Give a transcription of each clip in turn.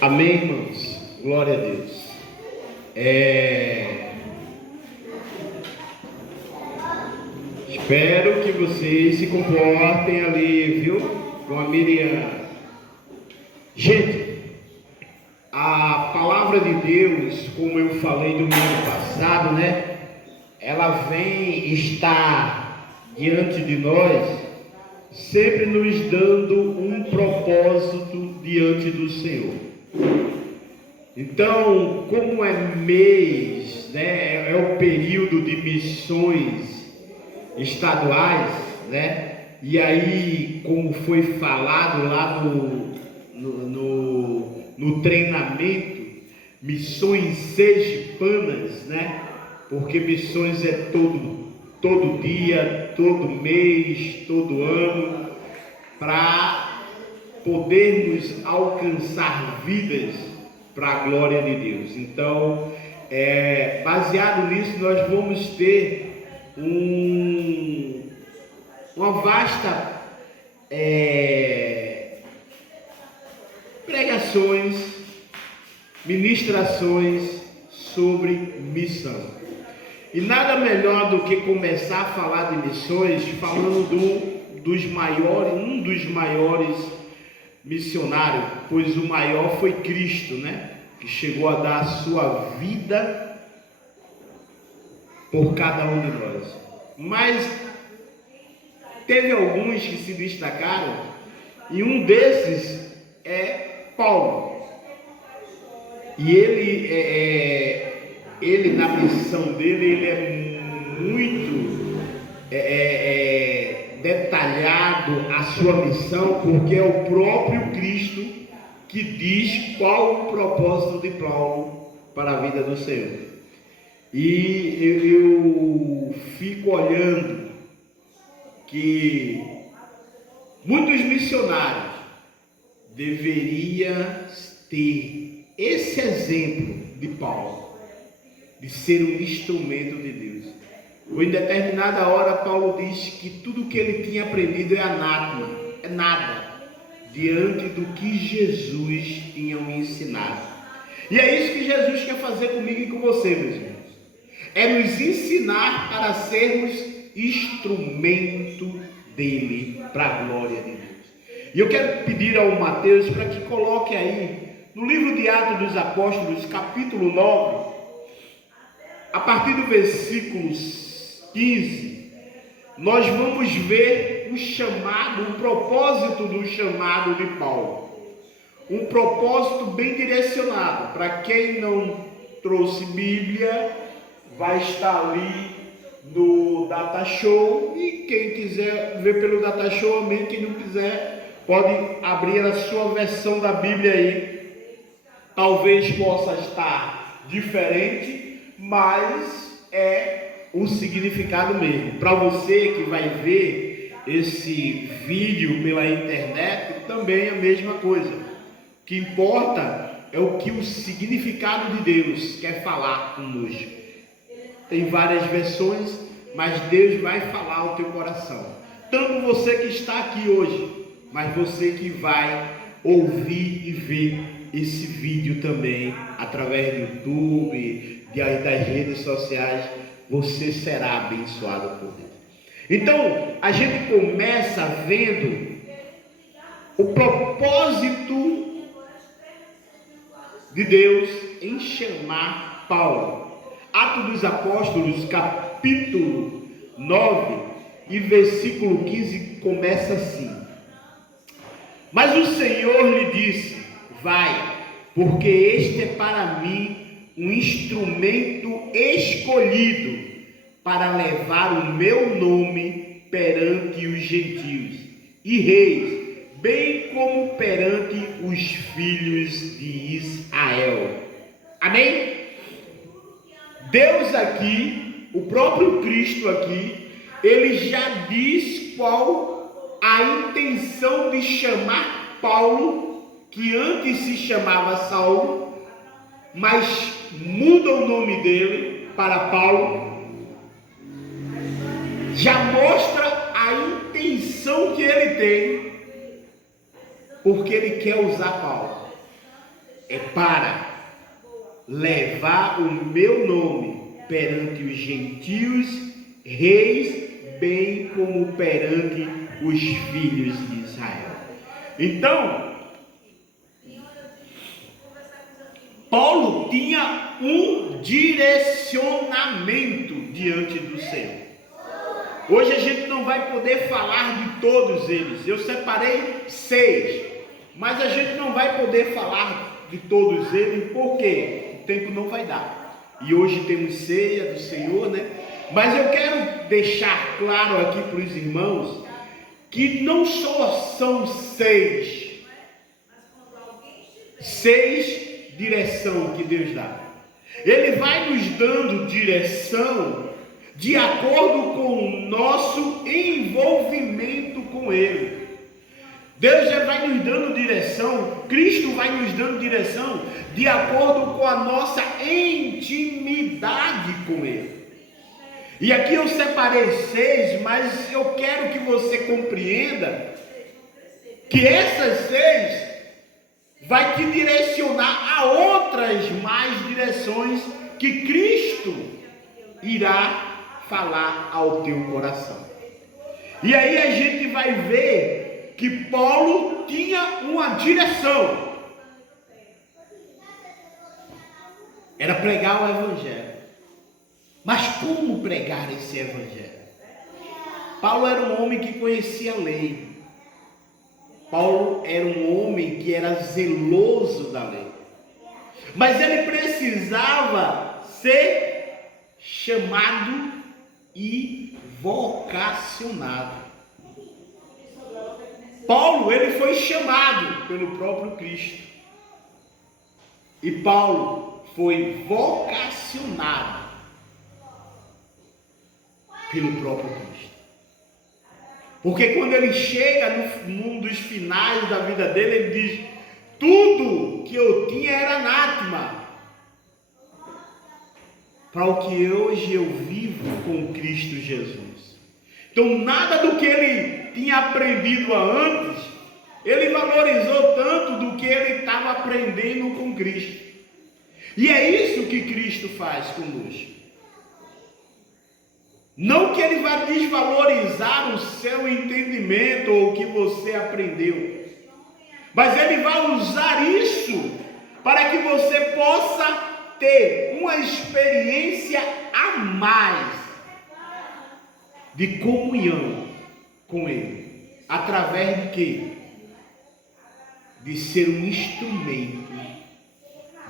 Amém, irmãos? Glória a Deus. Espero que vocês se comportem ali, viu? Com a Miriam. Gente, a palavra de Deus, como eu falei domingo passado, né? Ela vem estar diante de nós, sempre nos dando um propósito diante do Senhor. Então, como é mês, né? É o período de missões estaduais, né? E aí, como foi falado lá no treinamento, missões sergipanas, né? Porque missões é todo dia, todo mês, todo ano, para podermos alcançar vidas para a glória de Deus. Então, baseado nisso, nós vamos ter uma vasta pregações, ministrações sobre missão. E nada melhor do que começar a falar de missões falando um dos maiores missionários, pois o maior foi Cristo, né? Que chegou a dar a sua vida por cada um de nós. Mas teve alguns que se destacaram, e um desses é Paulo. E ele na missão dele, ele é muito detalhado a sua missão, porque é o próprio Cristo que diz qual o propósito de Paulo para a vida do Senhor. E eu fico olhando que muitos missionários deveriam ter esse exemplo de Paulo, de ser um instrumento de Deus. Ou em determinada hora Paulo diz que tudo que ele tinha aprendido é anátema, é nada, diante do que Jesus tinha me ensinado. E é isso que Jesus quer fazer comigo e com você, meus irmãos. É nos ensinar para sermos instrumento dele, para a glória de Deus. E eu quero pedir ao Mateus para que coloque aí, no livro de Atos dos Apóstolos, capítulo 9, a partir do versículo 15, nós vamos ver o chamado, o propósito do chamado de Paulo. Um propósito bem direcionado. Para quem não trouxe Bíblia, vai estar ali no Data Show, e quem quiser ver pelo Data Show, amém. Quem não quiser, pode abrir a sua versão da Bíblia aí. Talvez possa estar diferente, mas é o significado mesmo. Para você que vai ver esse vídeo pela internet, também é a mesma coisa. O que importa é o que o significado de Deus quer falar conosco. Tem várias versões, mas Deus vai falar ao teu coração. Tanto você que está aqui hoje, mas você que vai ouvir e ver esse vídeo também através do YouTube, das redes sociais, você será abençoado por Deus. Então, a gente começa vendo o propósito de Deus em chamar Paulo. Atos dos Apóstolos, capítulo 9 e versículo 15, começa assim: Mas o Senhor lhe disse: Vai, porque este é para mim um instrumento escolhido para levar o meu nome perante os gentios e reis, bem como perante os filhos de Israel. Amém? Deus aqui, o próprio Cristo aqui, ele já diz qual a intenção de chamar Paulo, que antes se chamava Saulo, mas muda o nome dele para Paulo. Já mostra a intenção que ele tem, porque ele quer usar Paulo. é para levar o meu nome perante os gentios, reis, bem como perante os filhos de Israel. Então, Paulo tinha um direcionamento diante do Senhor. Hoje a gente não vai poder falar de todos eles. Eu separei 6, mas a gente não vai poder falar de todos eles, porque o tempo não vai dar. E hoje temos ceia do Senhor, né? Mas eu quero deixar claro aqui para os irmãos que não só são 6 direção que Deus dá. Ele vai nos dando direção de acordo com o nosso envolvimento com Ele. Deus já vai nos dando direção, Cristo vai nos dando direção de acordo com a nossa intimidade com Ele. E aqui eu separei 6, mas eu quero que você compreenda que essas 6 vai te direcionar a outras mais direções que Cristo irá falar ao teu coração. E aí a gente vai ver que Paulo tinha uma direção. Era pregar o Evangelho. Mas como pregar esse Evangelho? Paulo era um homem que conhecia a lei. Paulo era um homem que era zeloso da lei. Mas ele precisava ser chamado e vocacionado. Paulo, ele foi chamado pelo próprio Cristo. E Paulo foi vocacionado pelo próprio Cristo. Porque quando ele chega num dos finais da vida dele, ele diz: tudo que eu tinha era anátema para o que hoje eu vivo com Cristo Jesus. Então nada do que ele tinha aprendido antes, ele valorizou tanto do que ele estava aprendendo com Cristo. E é isso que Cristo faz conosco. Não que ele vá desvalorizar o seu entendimento ou o que você aprendeu, mas ele vai usar isso para que você possa ter uma experiência a mais de comunhão com Ele. Através de quê? De ser um instrumento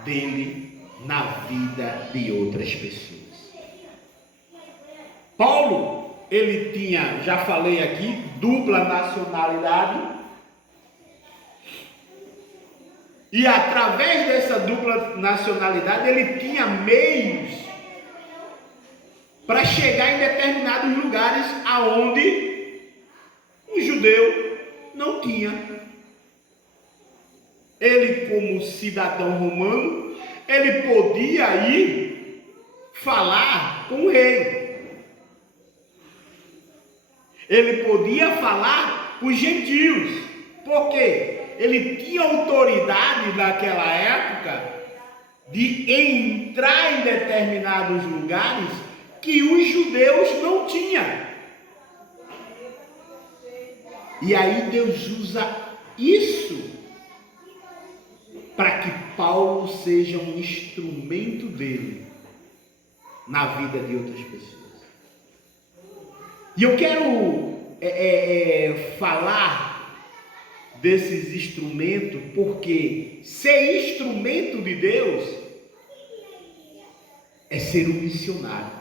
dele na vida de outras pessoas. Paulo, ele tinha, já falei aqui, dupla nacionalidade. E através dessa dupla nacionalidade, ele tinha meios para chegar em determinados lugares aonde o judeu não tinha. Ele, como cidadão romano, ele podia ir falar com o rei. Ele podia falar com os gentios. Por quê? Ele tinha autoridade naquela época de entrar em determinados lugares que os judeus não tinham. E aí Deus usa isso para que Paulo seja um instrumento dele na vida de outras pessoas. E eu quero falar desses instrumentos, porque ser instrumento de Deus é ser um missionário.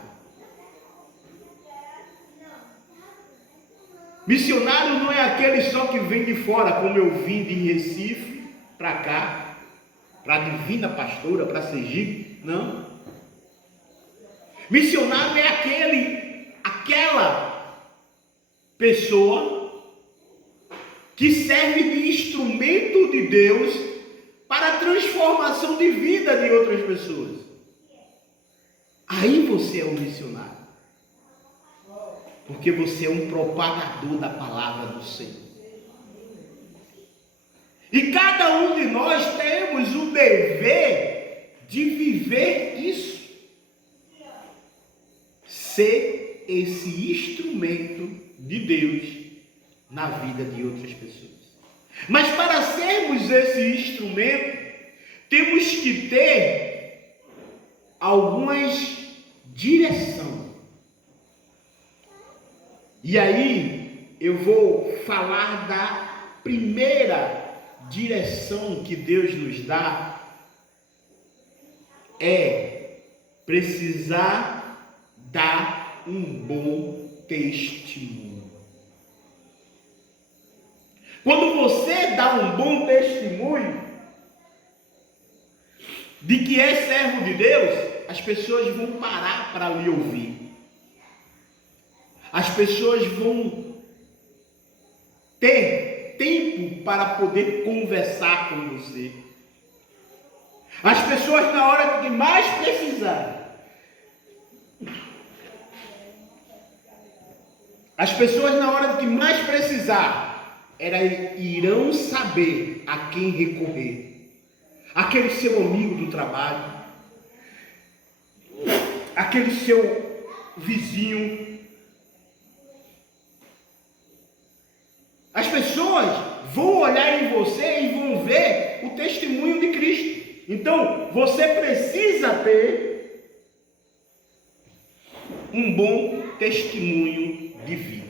Missionário não é aquele só que vem de fora, como eu vim de Recife para cá, para a Divina Pastora, para Sergipe. Não. Missionário é aquela pessoa que serve de instrumento de Deus para a transformação de vida de outras pessoas. Aí você é um missionário. Porque você é um propagador da palavra do Senhor. E cada um de nós temos o dever de viver isso. Ser esse instrumento de Deus na vida de outras pessoas. Mas para sermos esse instrumento, temos que ter algumas direção. E aí eu vou falar da primeira direção que Deus nos dá, é precisar dar um bom testemunho. Quando você dá um bom testemunho de que é servo de Deus, as pessoas vão parar para lhe ouvir. As pessoas vão ter tempo para poder conversar com você. As pessoas, na hora que mais precisar, irão saber a quem recorrer. Aquele seu amigo do trabalho, aquele seu vizinho. As pessoas vão olhar em você e vão ver o testemunho de Cristo. Então, você precisa ter um bom testemunho de vida.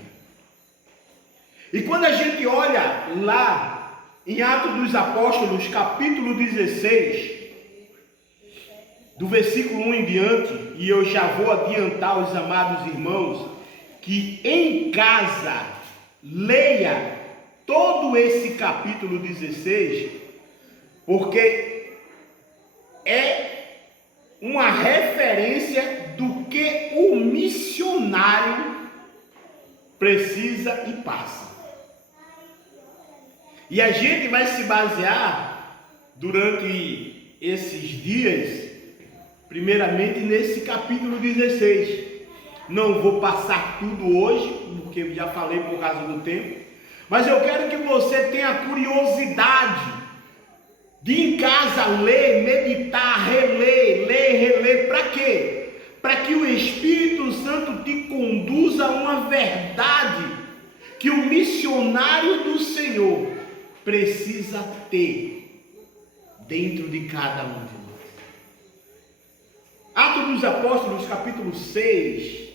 E quando a gente olha lá em Atos dos Apóstolos, capítulo 16, do versículo 1 em diante, e eu já vou adiantar os amados irmãos, que em casa leia todo esse capítulo 16, porque é uma referência do que o missionário precisa e passa. E a gente vai se basear durante esses dias, primeiramente nesse capítulo 16. Não vou passar tudo hoje, porque eu já falei por causa do tempo, mas eu quero que você tenha curiosidade de em casa ler, meditar, reler. Para quê? Para que o Espírito Santo te conduza a uma verdade que o missionário do Senhor precisa ter dentro de cada um de nós. Atos dos Apóstolos, capítulo 6,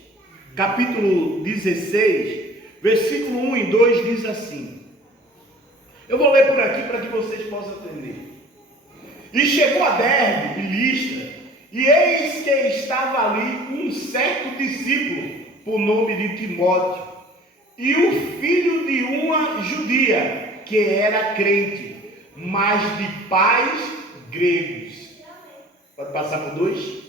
capítulo 16, versículo 1 e 2 diz assim. Eu vou ler por aqui para que vocês possam entender. E chegou a Derbe e Listra, e eis que estava ali um certo discípulo, por nome de Timóteo, e o filho de uma judia, que era crente, mas de pais gregos. Pode passar por 2?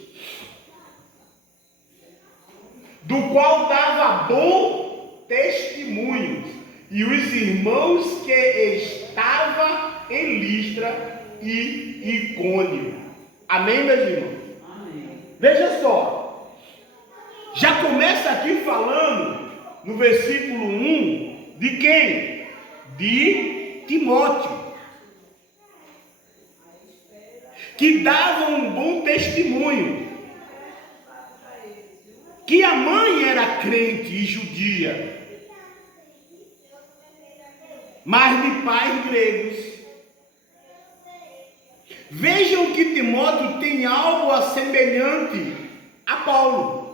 Do qual dava bom testemunho, e os irmãos que estavam em Listra e Icônio. Amém, meus irmãos? Amém. Veja só, já começa aqui falando no versículo 1 de quem? De Timóteo, que dava um bom testemunho, que a mãe era crente e judia, mas de pais gregos. Vejam que Timóteo tem algo semelhante a Paulo.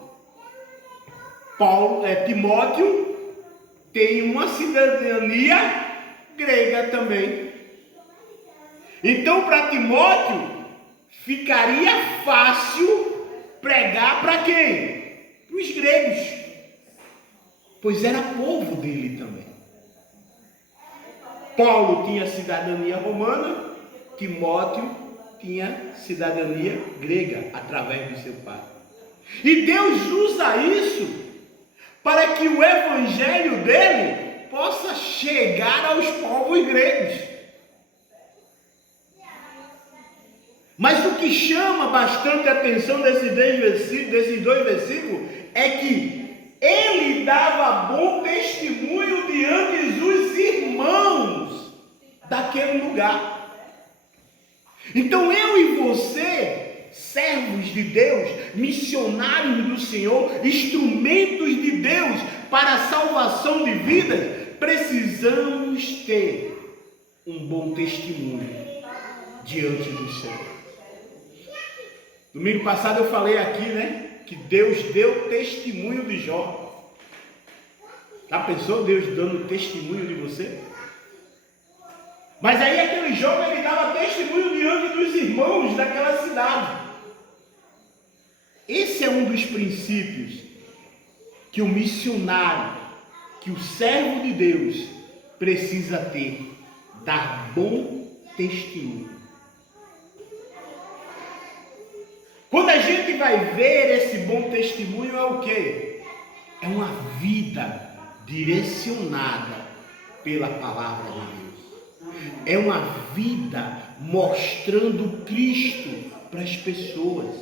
Timóteo tem uma cidadania grega também. Então, para Timóteo, ficaria fácil pregar para quem? Para os gregos, pois era povo dele também. Paulo tinha cidadania romana, Timóteo tinha cidadania grega, através do seu pai. E Deus usa isso para que o evangelho dele possa chegar aos povos gregos. Mas o que chama bastante a atenção desses dois versículos é que ele dava bom testemunho diante dos irmãos daquele lugar. Então eu e você, servos de Deus, missionários do Senhor, instrumentos de Deus para a salvação de vidas, precisamos ter um bom testemunho diante do Senhor. Domingo passado eu falei aqui, que Deus deu testemunho de Jó. Já pensou Deus dando testemunho de você? Mas aí aquele Jó, ele dava testemunho diante dos irmãos daquela cidade. Esse é um dos princípios que o missionário, que o servo de Deus precisa ter, dar bom testemunho. Quando a gente vai ver esse bom testemunho, é o quê? É uma vida direcionada pela palavra de Deus. É uma vida mostrando Cristo para as pessoas.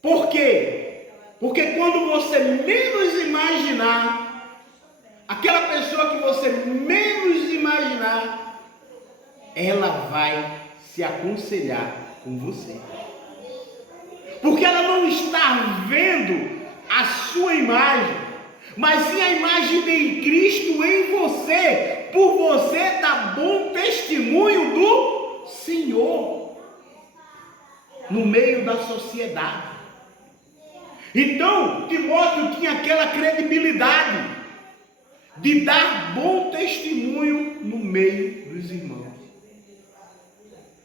Por quê? Porque quando você menos imaginar, aquela pessoa que você menos imaginar, ela vai se aconselhar com você. Porque ela não está vendo a sua imagem, mas sim a imagem de Cristo em você, por você dar bom testemunho do Senhor no meio da sociedade. Então, Timóteo tinha aquela credibilidade de dar bom testemunho no meio dos irmãos.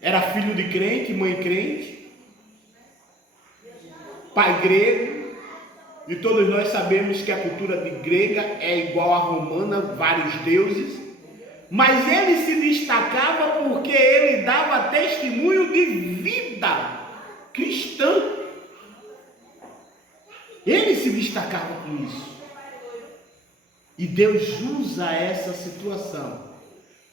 Era filho de crente, mãe crente, pai grego, e todos nós sabemos que a cultura grega é igual à romana, vários deuses, mas ele se destacava porque ele dava testemunho de vida cristã. Ele se destacava com isso. E Deus usa essa situação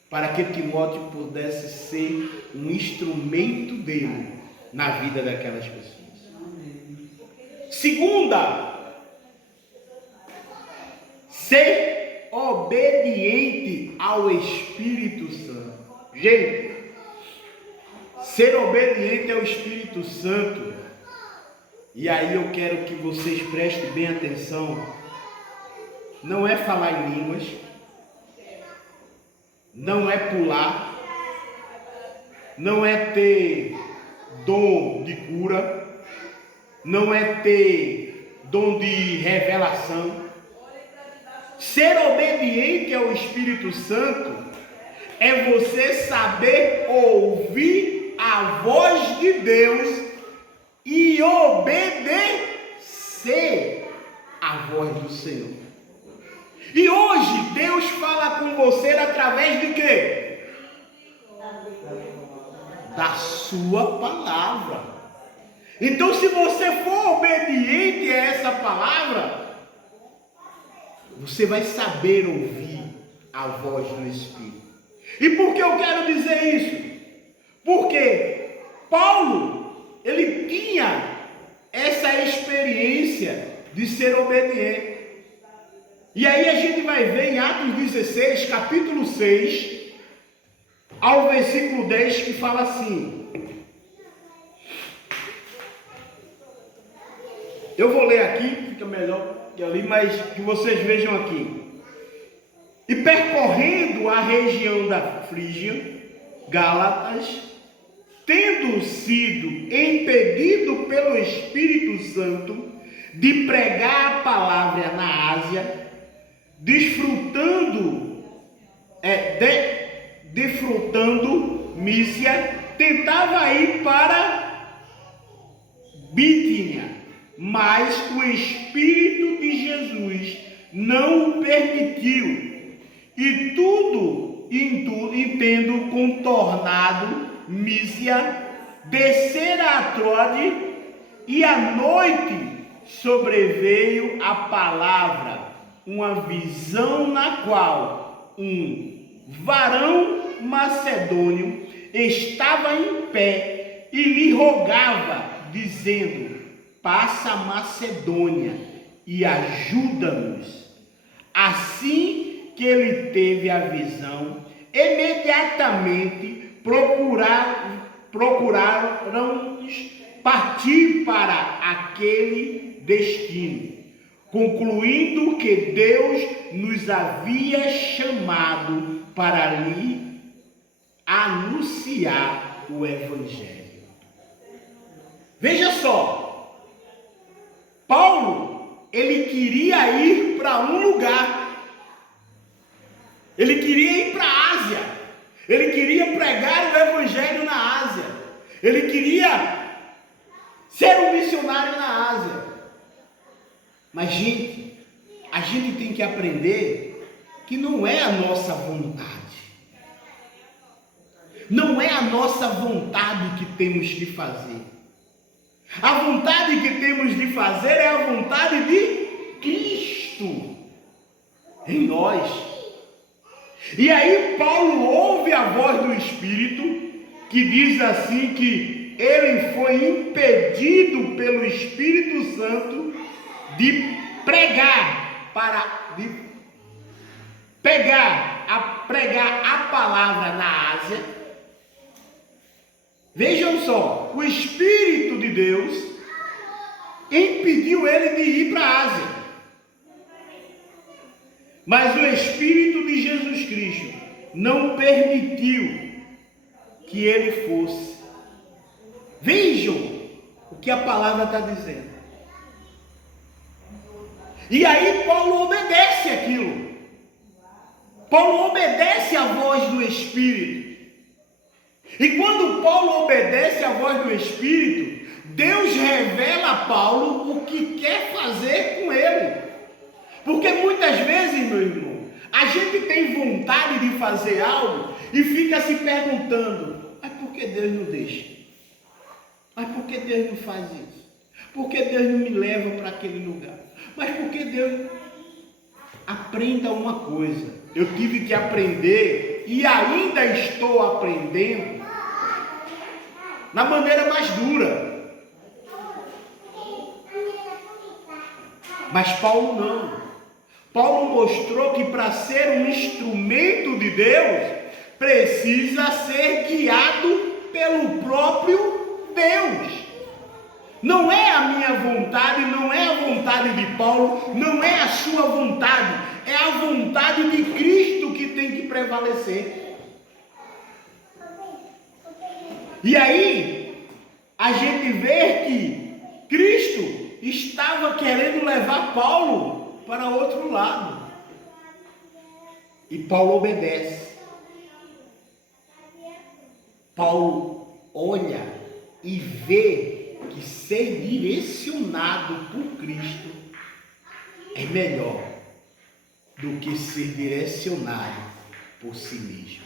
para que Timóteo pudesse ser um instrumento dele na vida daquelas pessoas. Segunda, ser obediente ao Espírito Santo. Gente, ser obediente ao Espírito Santo, e aí eu quero que vocês prestem bem atenção, não é falar em línguas, não é pular, não é ter dom de cura, não é ter dom de revelação. Ser obediente ao Espírito Santo é você saber ouvir a voz de Deus e obedecer a voz do Senhor. E hoje Deus fala com você através de quê? Da sua palavra. Então, se você for obediente a essa palavra, você vai saber ouvir a voz do Espírito. E por que eu quero dizer isso? Porque Paulo, ele tinha essa experiência de ser obediente. E aí a gente vai ver em Atos 16, capítulo 6, ao versículo 10, que fala assim. Eu vou ler aqui, fica melhor que ali, mas que vocês vejam aqui. E percorrendo a região da Frígia, Gálatas, tendo sido impedido pelo Espírito Santo de pregar a palavra na Ásia, desfrutando Mísia, tentava ir para Bitínia, mas o Espírito de Jesus não o permitiu. E tendo contornado Mísia, descer a Troade, e à noite sobreveio a palavra, uma visão na qual um varão macedônio estava em pé e lhe rogava, dizendo: passa a Macedônia e ajuda-nos. Assim que ele teve a visão, imediatamente procuraram partir para aquele destino, concluindo que Deus nos havia chamado para lhe anunciar o Evangelho. Veja só, Paulo, ele queria ir para um lugar. Ele queria ir para a Ásia. Ele queria pregar o Evangelho na Ásia. Ele queria ser um missionário na Ásia. Mas, gente, a gente tem que aprender que não é a nossa vontade. Não é a nossa vontade que temos de fazer. A vontade que temos de fazer é a vontade de Cristo em nós. E aí Paulo ouve a voz do Espírito, que diz assim que ele foi impedido pelo Espírito Santo de pregar a palavra na Ásia. Vejam só, o Espírito de Deus impediu ele de ir para a Ásia. Mas o Espírito de Jesus Cristo não permitiu que ele fosse. Vejam o que a palavra está dizendo. E aí Paulo obedece aquilo. Paulo obedece a voz do Espírito. E quando Paulo obedece a voz do Espírito, Deus revela a Paulo o que quer fazer com ele. Porque muitas vezes, meu irmão, a gente tem vontade de fazer algo e fica se perguntando: mas por que Deus não deixa? Mas por que Deus não faz isso? Por que Deus não me leva para aquele lugar? Mas por que Deus... Aprenda uma coisa. Eu tive que aprender e ainda estou aprendendo na maneira mais dura. Mas Paulo não. Paulo mostrou que para ser um instrumento de Deus, precisa ser guiado pelo próprio Deus. Não é a minha vontade, não é a vontade de Paulo, não é a sua vontade, é a vontade de Cristo que tem que prevalecer. E aí, a gente vê que Cristo estava querendo levar Paulo para outro lado. E Paulo obedece. Paulo olha e vê que ser direcionado por Cristo é melhor do que ser direcionado por si mesmo.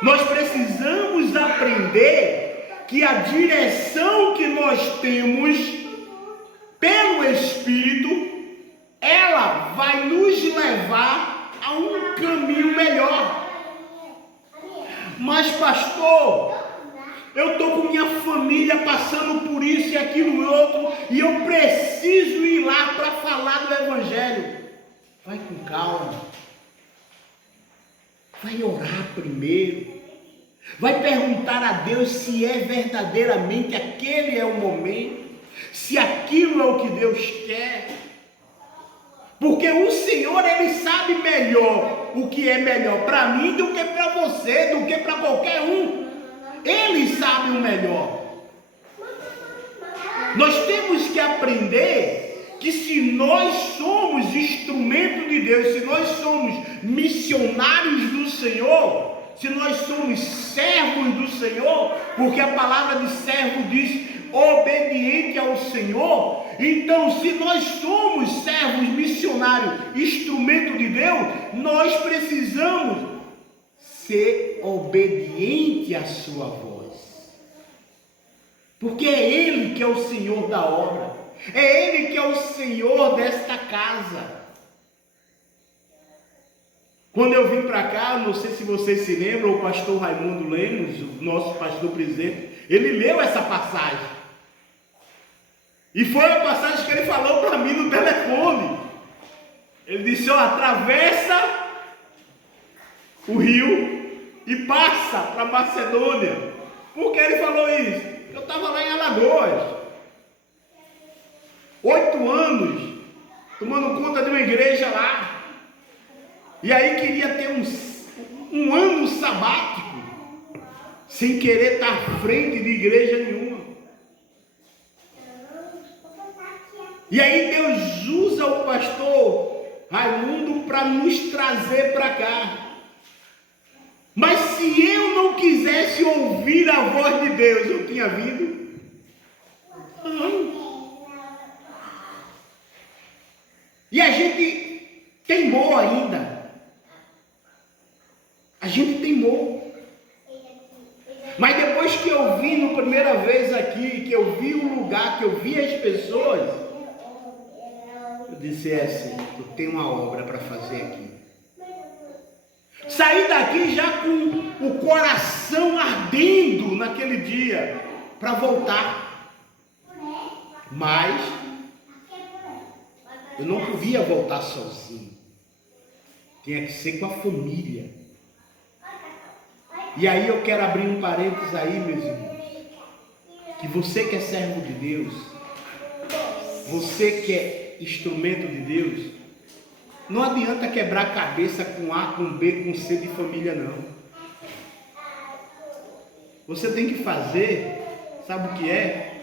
Nós precisamos aprender que a direção que nós temos pelo Espírito, ela vai nos levar a um caminho melhor. Mas pastor, eu estou com minha família passando por isso e aquilo e outro, e eu preciso ir lá para falar do Evangelho. Vai com calma. Vai orar primeiro. Vai perguntar a Deus se é verdadeiramente aquele é o momento, se aquilo é o que Deus quer. Porque o Senhor, Ele sabe melhor o que é melhor para mim do que para você, do que para qualquer um. Ele sabe o melhor. Nós temos que aprender que se nós somos instrumento de Deus, se nós somos missionários do Senhor, se nós somos servos do Senhor, porque a palavra de servo diz obediente ao Senhor, então se nós somos servos missionários, instrumento de Deus, nós precisamos ser obediente à sua voz, porque é Ele que é o Senhor da obra, é Ele que é o Senhor desta casa. Quando eu vim para cá, não sei se vocês se lembram, o pastor Raimundo Lemos, o nosso pastor presidente, ele leu essa passagem, e foi a passagem que ele falou para mim no telefone. Ele disse: ó, atravessa o rio e passa para Macedônia. Por que ele falou isso? Eu estava lá em Alagoas, 8 anos, tomando conta de uma igreja lá. E aí queria ter um ano sabático, sem querer estar à frente de igreja nenhuma. E aí Deus usa o pastor Raimundo para nos trazer para cá. Mas se eu não quisesse ouvir a voz de Deus, eu tinha vindo? Não. E a gente teimou ainda. A gente teimou. Mas depois que eu vim na primeira vez aqui, que eu vi o lugar, que eu vi as pessoas, eu disse assim, eu tenho uma obra para fazer aqui. Saí daqui já com o coração ardendo naquele dia para voltar. Mas eu não podia voltar sozinho. Tinha que ser com a família. E aí eu quero abrir um parênteses aí, meus irmãos. Que você que é servo de Deus, você que é instrumento de Deus, não adianta quebrar a cabeça com A, com B, com C de família, não. Você tem que fazer, sabe o que é?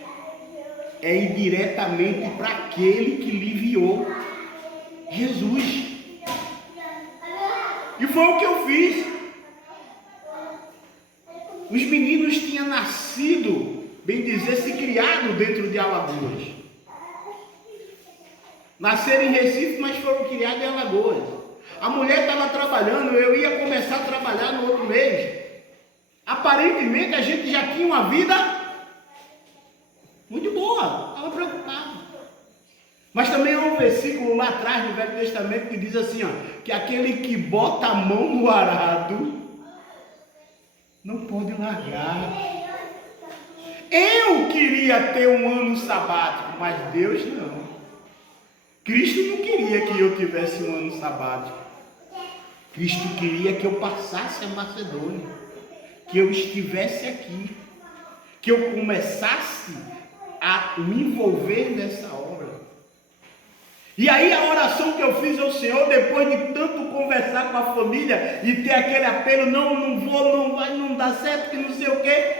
É ir diretamente para aquele que lhe enviou, Jesus. E foi o que eu fiz. Os meninos tinham nascido, bem dizer, se criado dentro de Alagoas. Nasceram em Recife, mas foram criados em Alagoas. A mulher estava trabalhando, eu ia começar a trabalhar no outro mês. Aparentemente a gente já tinha uma vida muito boa, estava preocupado. Mas também há um versículo lá atrás no Velho Testamento que diz assim, ó, que aquele que bota a mão no arado não pode largar. Eu queria ter um ano sabático, mas Deus não. Cristo não queria que eu tivesse um ano sabático. Cristo queria que eu passasse a Macedônia, que eu estivesse aqui, que eu começasse a me envolver nessa obra. E aí a oração que eu fiz ao Senhor, depois de tanto conversar com a família e ter aquele apelo, não vou, não vai, não dá certo, que não sei o quê.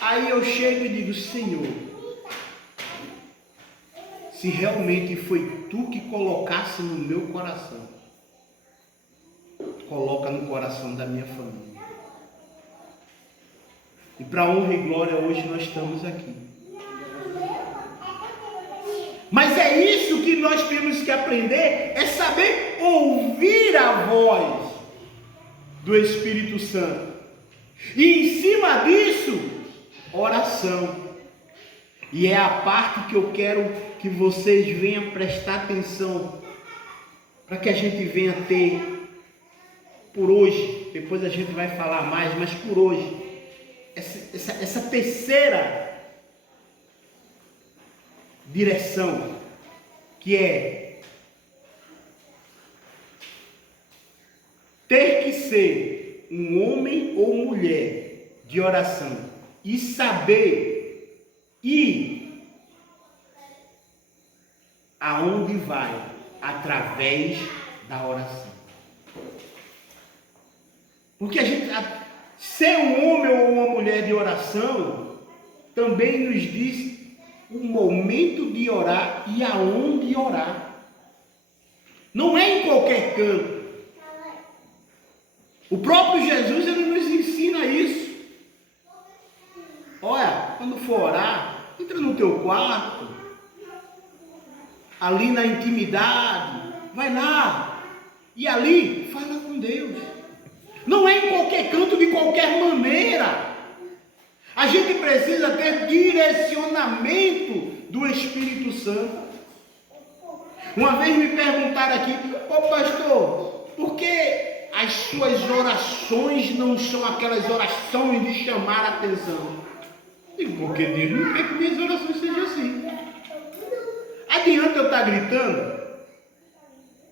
Aí eu chego e digo, Senhor, se realmente foi tu que colocasse no meu coração, coloca no coração da minha família. E para honra e glória, hoje nós estamos aqui. Mas é isso que nós temos que aprender, é saber ouvir a voz do Espírito Santo. E em cima disso, oração. E é a parte que eu quero que vocês venham prestar atenção, para que a gente venha ter, por hoje, depois a gente vai falar mais, mas por hoje, essa terceira direção, que é ter que ser um homem ou mulher de oração e saber ir aonde vai através da oração. Porque a gente ser um homem ou uma mulher de oração também nos diz o momento de orar e aonde orar. Não é em qualquer canto. O próprio Jesus, ele nos ensina isso. Olha, quando for orar, entra no teu quarto, ali na intimidade, vai lá, e ali fala com Deus. Não é em qualquer canto, de qualquer maneira. A gente precisa ter direcionamento do Espírito Santo. Uma vez me perguntaram aqui, pastor, por que as suas orações não são aquelas orações de chamar a atenção? Digo, porque Deus não quer que minhas orações sejam assim. Adianta eu estar gritando?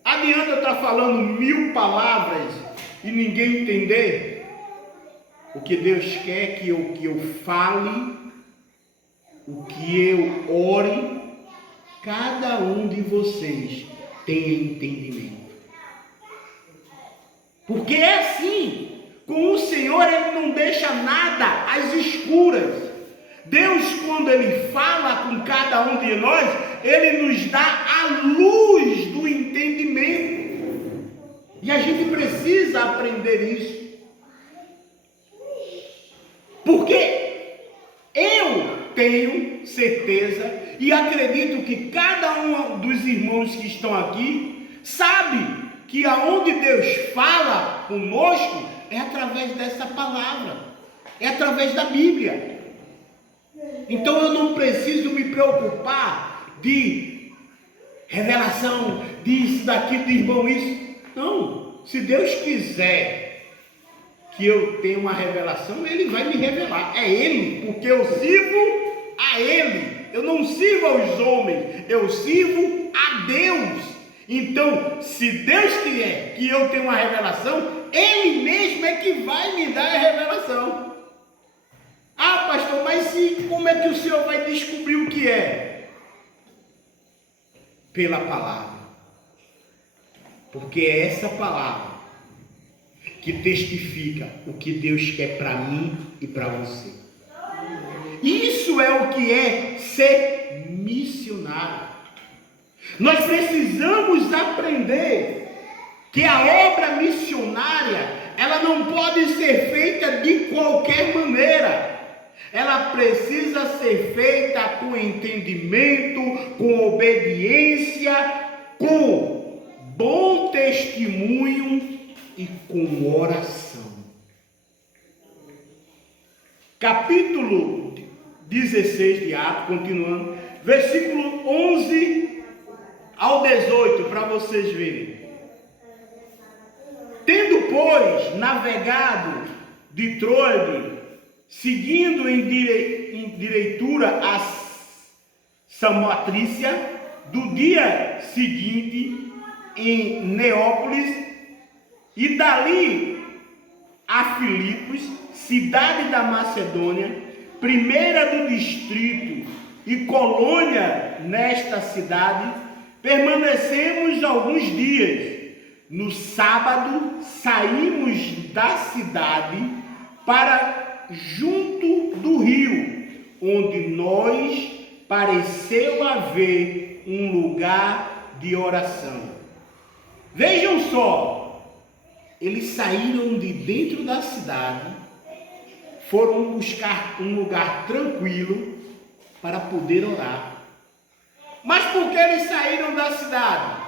Adianta eu estar falando 1000 palavras e ninguém entender, o que Deus quer que eu fale, o que eu ore, cada um de vocês tenha entendimento. Porque é assim, com o Senhor Ele não deixa nada às escuras. Deus, quando Ele fala com cada um de nós, Ele nos dá a luz do entendimento. E a gente precisa aprender isso. Porque eu tenho certeza e acredito que cada um dos irmãos que estão aqui sabe que aonde Deus fala conosco é através dessa palavra, é através da Bíblia. Então eu não preciso me preocupar de revelação, disso, daquilo, de irmão, isso. Não, se Deus quiser que eu tenha uma revelação, Ele vai me revelar. É Ele, porque eu sirvo a Ele. Eu não sirvo aos homens, eu sirvo a Deus. Então, se Deus quiser que eu tenha uma revelação, Ele mesmo é que vai me dar a revelação. Ah, pastor, mas como é que o Senhor vai descobrir o que é? Pela palavra. Porque é essa palavra que testifica o que Deus quer para mim e para você. Isso é o que é ser missionário. Nós precisamos aprender que a obra missionária, ela não pode ser feita de qualquer maneira. Ela precisa ser feita com entendimento, com obediência, com bom testemunho e com oração. Capítulo 16 de Atos, continuando, versículo 11 ao 18, para vocês verem. Tendo, pois, navegado de Troade, seguindo em direitura a Samotrícia, do dia seguinte em Neópolis, e dali a Filipos, cidade da Macedônia, primeira do distrito e colônia nesta cidade, permanecemos alguns dias. No sábado saímos da cidade para junto do rio, onde nos pareceu haver um lugar de oração. Vejam só, eles saíram de dentro da cidade, foram buscar um lugar tranquilo para poder orar. Mas por que eles saíram da cidade?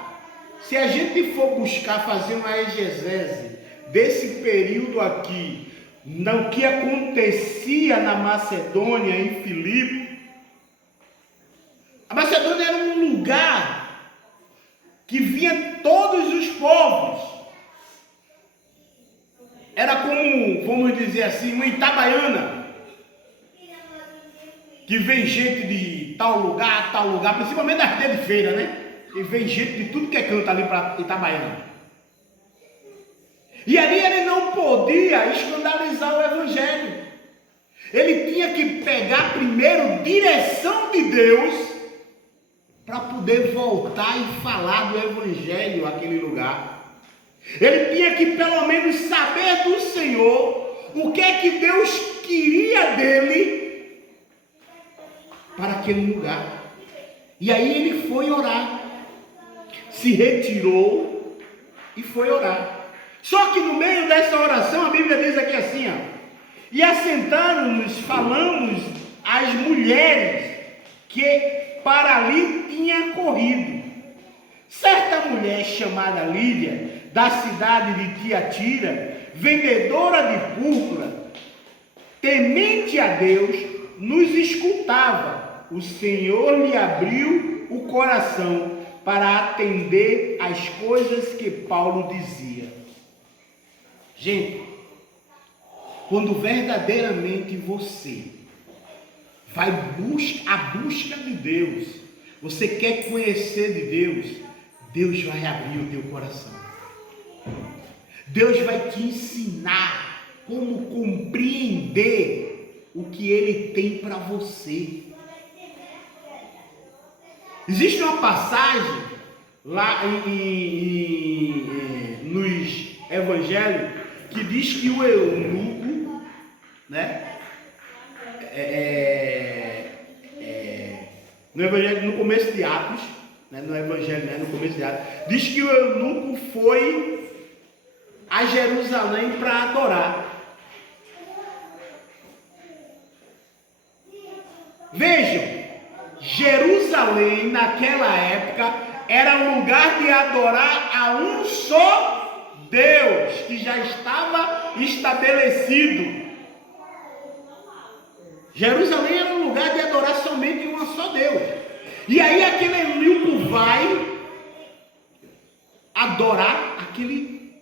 Se a gente for buscar fazer uma exegese desse período aqui, no que acontecia na Macedônia, em Filipe, a Macedônia era um lugar que vinha todos os povos. Era como, vamos dizer assim, uma Itabaiana, que vem gente de tal lugar, principalmente das dias de feira, né? E vem gente de tudo que é canto ali para Itabaiana. E ali ele não podia escandalizar o Evangelho. Ele tinha que pegar primeiro direção de Deus para poder voltar e falar do Evangelho àquele lugar. Ele tinha que pelo menos saber do Senhor o que é que Deus queria dele para aquele lugar. E aí ele foi orar. Se retirou e foi orar. Só que no meio dessa oração, a Bíblia diz aqui assim, e assentando-nos, falamos às mulheres que para ali tinha corrido. Certa mulher chamada Lídia, da cidade de Tiatira, vendedora de púrpura, temente a Deus, nos escutava. O Senhor lhe abriu o coração para atender às coisas que Paulo dizia. Gente, quando verdadeiramente você vai à busca de Deus, você quer conhecer de Deus, Deus vai abrir o teu coração. Deus vai te ensinar como compreender o que Ele tem para você. Existe uma passagem lá nos evangelhos que diz que o eunuco, né? No evangelho, no começo de Atos, né? No evangelho, né? No começo de Atos, diz que o eunuco foi a Jerusalém para adorar. Vejam, Jerusalém naquela época era um lugar de adorar a um só Deus, que já estava estabelecido. Jerusalém era um lugar de adorar somente um só Deus. E aí aquele eunuco vai adorar naquele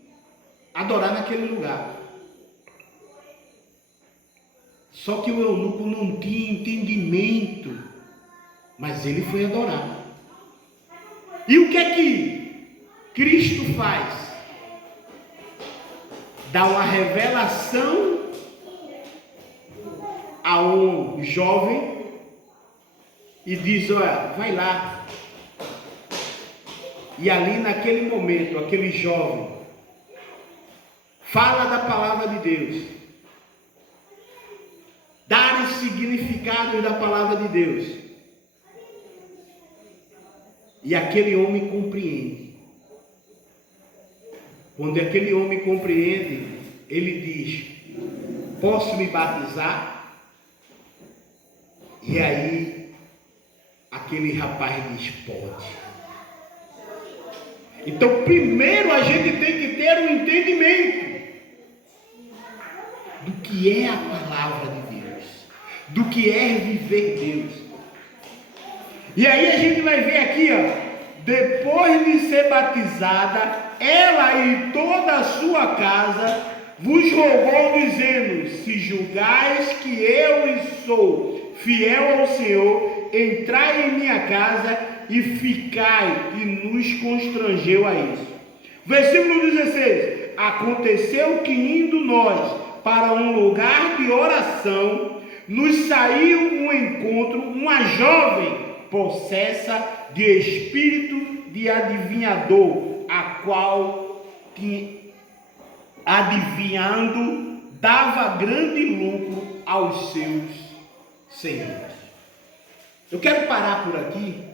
lugar. Só que o eunuco não tinha entendimento, mas ele foi adorar. E o que é que Cristo faz? Dá uma revelação a um jovem e diz: olha, vai lá. E ali naquele momento, aquele jovem fala da palavra de Deus, dá o significado da palavra de Deus. E aquele homem compreende. Quando aquele homem compreende, ele diz: posso me batizar? E aí aquele rapaz diz: pode. Então primeiro a gente tem que ter um entendimento do que é a palavra de Deus, do que é viver Deus. E aí a gente vai ver aqui, ó, depois de ser batizada, ela e toda a sua casa vos rogou, dizendo: se julgais que eu sou fiel ao Senhor, entrai em minha casa e ficai. E nos constrangeu a isso. Versículo 16: aconteceu que indo nós para um lugar de oração, nos saiu um encontro, uma jovem possessa de espírito de adivinhador, a qual, adivinhando, dava grande lucro aos seus senhores. Eu quero parar por aqui,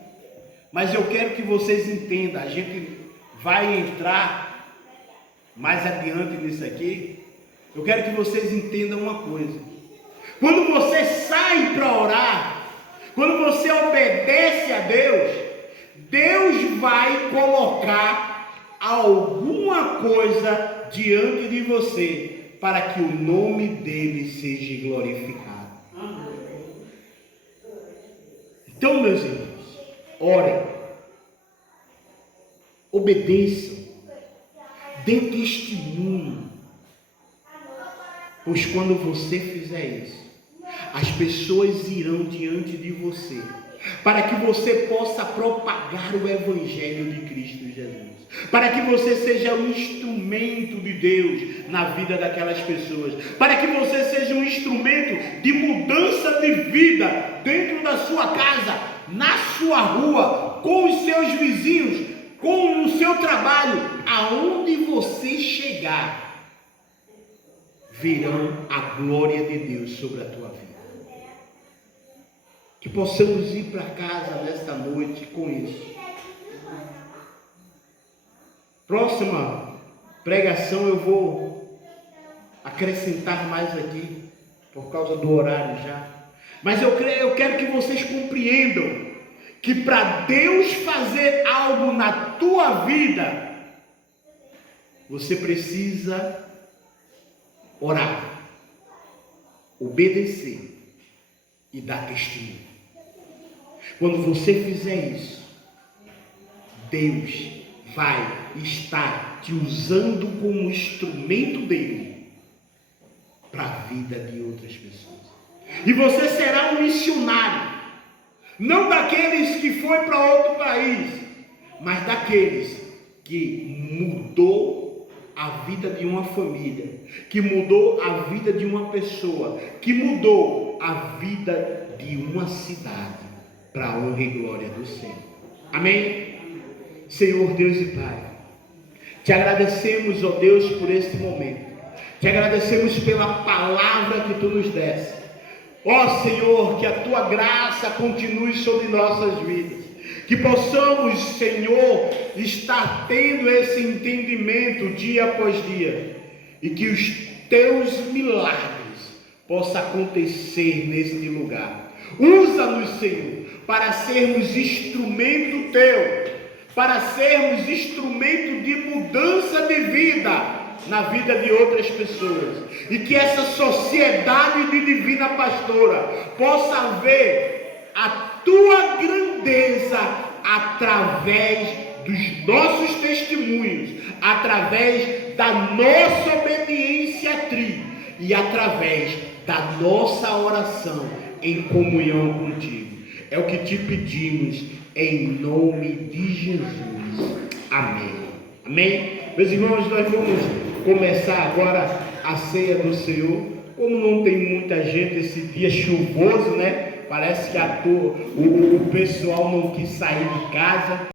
mas eu quero que vocês entendam. A gente vai entrar mais adiante nisso aqui. Eu quero que vocês entendam uma coisa. Quando você sai para orar, quando você obedece a Deus, Deus vai colocar alguma coisa diante de você para que o nome dele seja glorificado. Então, meus irmãos, orem, obedeçam, dê testemunho, pois quando você fizer isso, as pessoas irão diante de você, para que você possa propagar o Evangelho de Cristo Jesus, para que você seja um instrumento de Deus na vida daquelas pessoas, para que você seja um instrumento de mudança de vida dentro da sua casa, na sua rua, com os seus vizinhos, com o seu trabalho, aonde você chegar, verão a glória de Deus sobre a tua vida. Que possamos ir para casa nesta noite com isso. Próxima pregação eu vou acrescentar mais aqui, por causa do horário já. Mas eu quero que vocês compreendam que para Deus fazer algo na tua vida, você precisa orar, obedecer e dar testemunho. Quando você fizer isso, Deus vai estar te usando como instrumento dele para a vida de outras pessoas. E você será um missionário, não daqueles que foi para outro país, mas daqueles que mudou a vida de uma família, que mudou a vida de uma pessoa, que mudou a vida de uma cidade, para a honra e glória do Senhor. Amém? Senhor Deus e Pai, te agradecemos, ó Deus, por este momento. Te agradecemos pela palavra que tu nos deste. Ó Senhor, que a tua graça continue sobre nossas vidas. Que possamos, Senhor, estar tendo esse entendimento dia após dia. E que os teus milagres possam acontecer neste lugar. Usa-nos, Senhor, para sermos instrumento teu. Para sermos instrumento de mudança de vida na vida de outras pessoas, e que essa sociedade de Divina Pastora possa ver a tua grandeza através dos nossos testemunhos, através da nossa obediência a ti e através da nossa oração em comunhão contigo. É o que te pedimos em nome de Jesus. Amém. Amém? Meus irmãos, nós vamos começar agora a ceia do Senhor. Como não tem muita gente esse dia chuvoso, né? Parece que o pessoal não quis sair de casa.